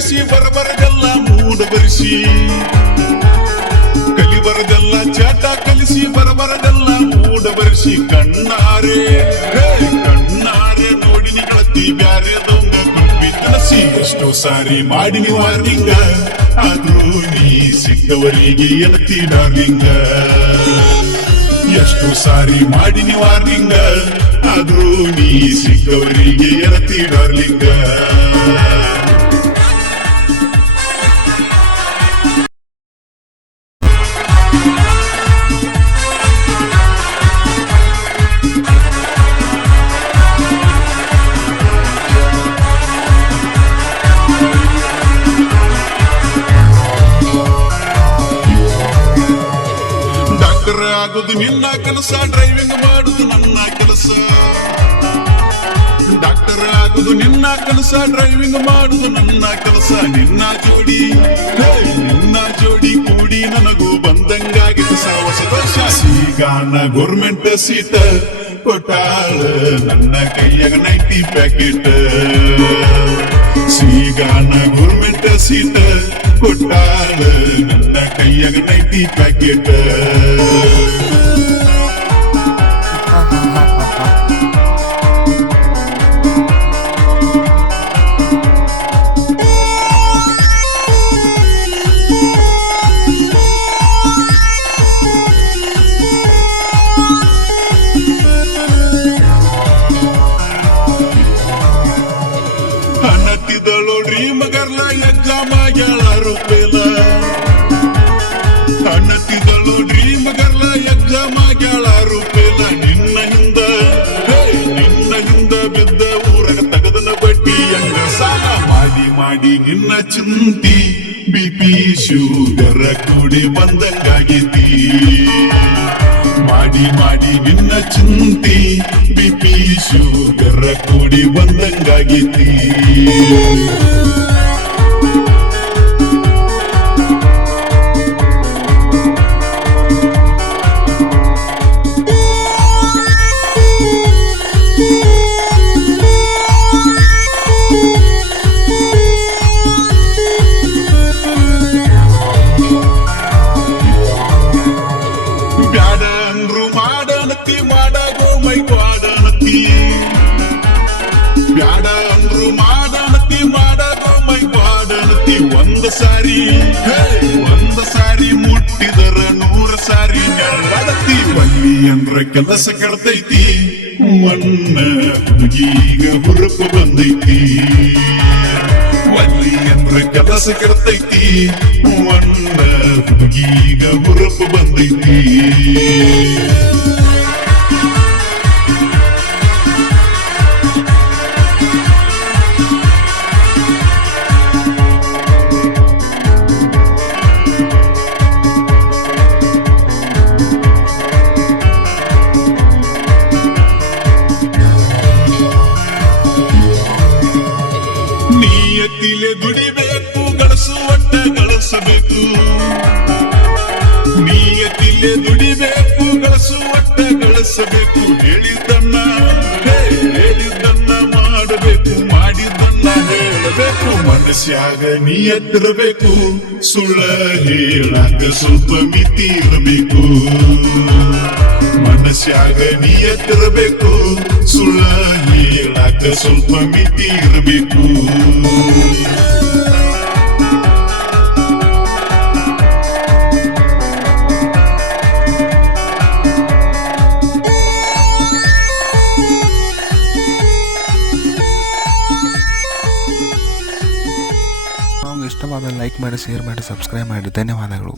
ಕಲಿಸಿ ಬರಬರದೆಲ್ಲ ಮೂಡಬರಿಸಿ ಕಲಿಬರದೆಲ್ಲ ಚಾಟ ಕಲಿಸಿ ಬರಬರದೆಲ್ಲ ಮೂಡಬರಿಸಿ ಕಣ್ಣಾರೆ ಕಣ್ಣಾರೆ ನೋಡಿ ನಿಗಳತಿ ಬ್ಯಾರೆದವಂಗ ಕುಪ್ಪಿ ತಿನಸಿ ಎಷ್ಟೋ ಸಾರಿ ಮಾಡಿನಿ ವಾರ್ನಿಂಗ ಆದ್ರೂ ನೀ ಸಿಕ್ಕವರಿಗೆ ಎನತಿ ಡಾರ್ಲಿಂಗ ಎಷ್ಟು ಸಾರಿ ಮಾಡಿನಿ ವಾರ್ನಿಂಗ ಆದ್ರೂ ನೀ ಸಿಕ್ಕವರಿಗೆ ಎನತಿ ಡಾರ್ಲಿಂಗ ಆಗುದು ನಿನ್ನ ಕೆಲಸ ಡ್ರೈವಿಂಗ್ ಮಾಡುದು ನನ್ನ ಕೆಲಸ ಡಾಕ್ಟರ್ ಆಗುದು ನಿನ್ನ ಕೆಲಸ ಡ್ರೈವಿಂಗ್ ಮಾಡುದು ನನ್ನ ಕೆಲಸ ನಿನ್ನ ಜೋಡಿ ಕೂಡಿ ನನಗೂ ಬಂದಂಗಾಗಿತ್ತು ಸಾವಸ ದೋಷ ಸಿಗಾನ ಗೌರ್ಮೆಂಟ್ ಸೀಟ ಕೊಟ್ಟಾಳ ನನ್ನ ಕೈಯಾಗ 90 ಪ್ಯಾಕೆಟ್ ಸಿಗಾನ ಗೌರ್ಮೆಂಟ್ ಸೀಟ ಕೊಟ್ಟಾಳ ನನ್ನ ಕೈಯಾಗ 90 ಪ್ಯಾಕೆಟ್ ಹಣ್ಣತ್ತಿದಳೋಡ್ರಿ ಮಗರ್ಲ ಎಕ್ಸಾಮ ರೂಪಾಯಿಲ ಹಣ್ಣತ್ತಿದಳೋಡ್ರಿ ಮಗರ್ಲ ಎಕ್ಸಾಮ ರೂಪಾಯಿಲ ನಿನ್ನ ಹಿಂದ ಬಿದ್ದ ಊರಾಗ ತಗದನ ಬಡ್ಡಿ ಹಂಗ ಸಾಲ ಮಾಡಿ ನಿನ್ನ ಚಿಂತಿ ಬಿಪಿ ಶುಗರ ಕೂಡಿ ಬಂದಂಗಾಗೈತಿ ಮಾಡಿ ನಿನ್ನ ಚಿಂತಿ ಬಿಪಿ ಶುಗರ ಕೂಡಿ ಬಂದಂಗಾಗೈತಿ ಬ್ಯಾಡ ಅಂದ್ರು ಮಾಡನತಿ ಮಾಡಾಗೋ ಮೈಕ್ವಾಡನತಿ ಬ್ಯಾಡ ಅಂದ್ರು ಮಾಡನತಿ ಮಾಡಾಗೋ ಮೈಕ್ವಾಡನತಿ ಒಂದ ಸಾರಿ ಮುಟ್ಟಿದರ 100 ಸಾರಿ ನೆರಳಾಡತಿ ಬಲ್ಲಿ ಅಂದ್ರ ಕೆಲಸ ಕೆಡ್ತೈತಿ ಮಣ್ಣ ಹುಡುಗೀಗ ಹುರುಪು ಬಂದೈತಿ ಒಲ್ಲಿ ಅಂದ್ರ ಕೆಲಸ ಕೆಡ್ತೈತಿ ಮಣ್ಣ ಹುಡುಗೀಗ ಹುರುಪು ಬಂದೈತಿ ನಿಯತ್ತಿಲೆ ದುಡಿಬೇಕು ಗಳಿಸಬೇಕು ನಿಯತ್ತಿಲೆ ದುಡಿಬೇಕು ಗಳಿಸಬೇಕು ಹೇಳಿದ್ದನ್ನ ಮಾಡಬೇಕು ಮಾಡಿದ್ದನ್ನ ಹೇಳಬೇಕು ಮನಸ್ಯಾಗ ನಿಯತ್ತಿರಬೇಕು ಸುಳ್ಳ ಹೇಳಾಕ ಸ್ವಲ್ಪ ಮಿತಿ ಇರಬೇಕು ಮನಸ್ಯಾಗ ನಿಯತ್ತಿರಬೇಕು ಸುಳ್ಳ ಹೇಳಾಕ ಸ್ವಲ್ಪ ಮಿತಿ ಇರಬೇಕು ಇಷ್ಟವಾದ ಲೈಕ್ ಮಾಡಿ ಶೇರ್ ಮಾಡಿ ಸಬ್ಸ್ಕ್ರೈಬ್ ಮಾಡಿ ಧನ್ಯವಾದಗಳು.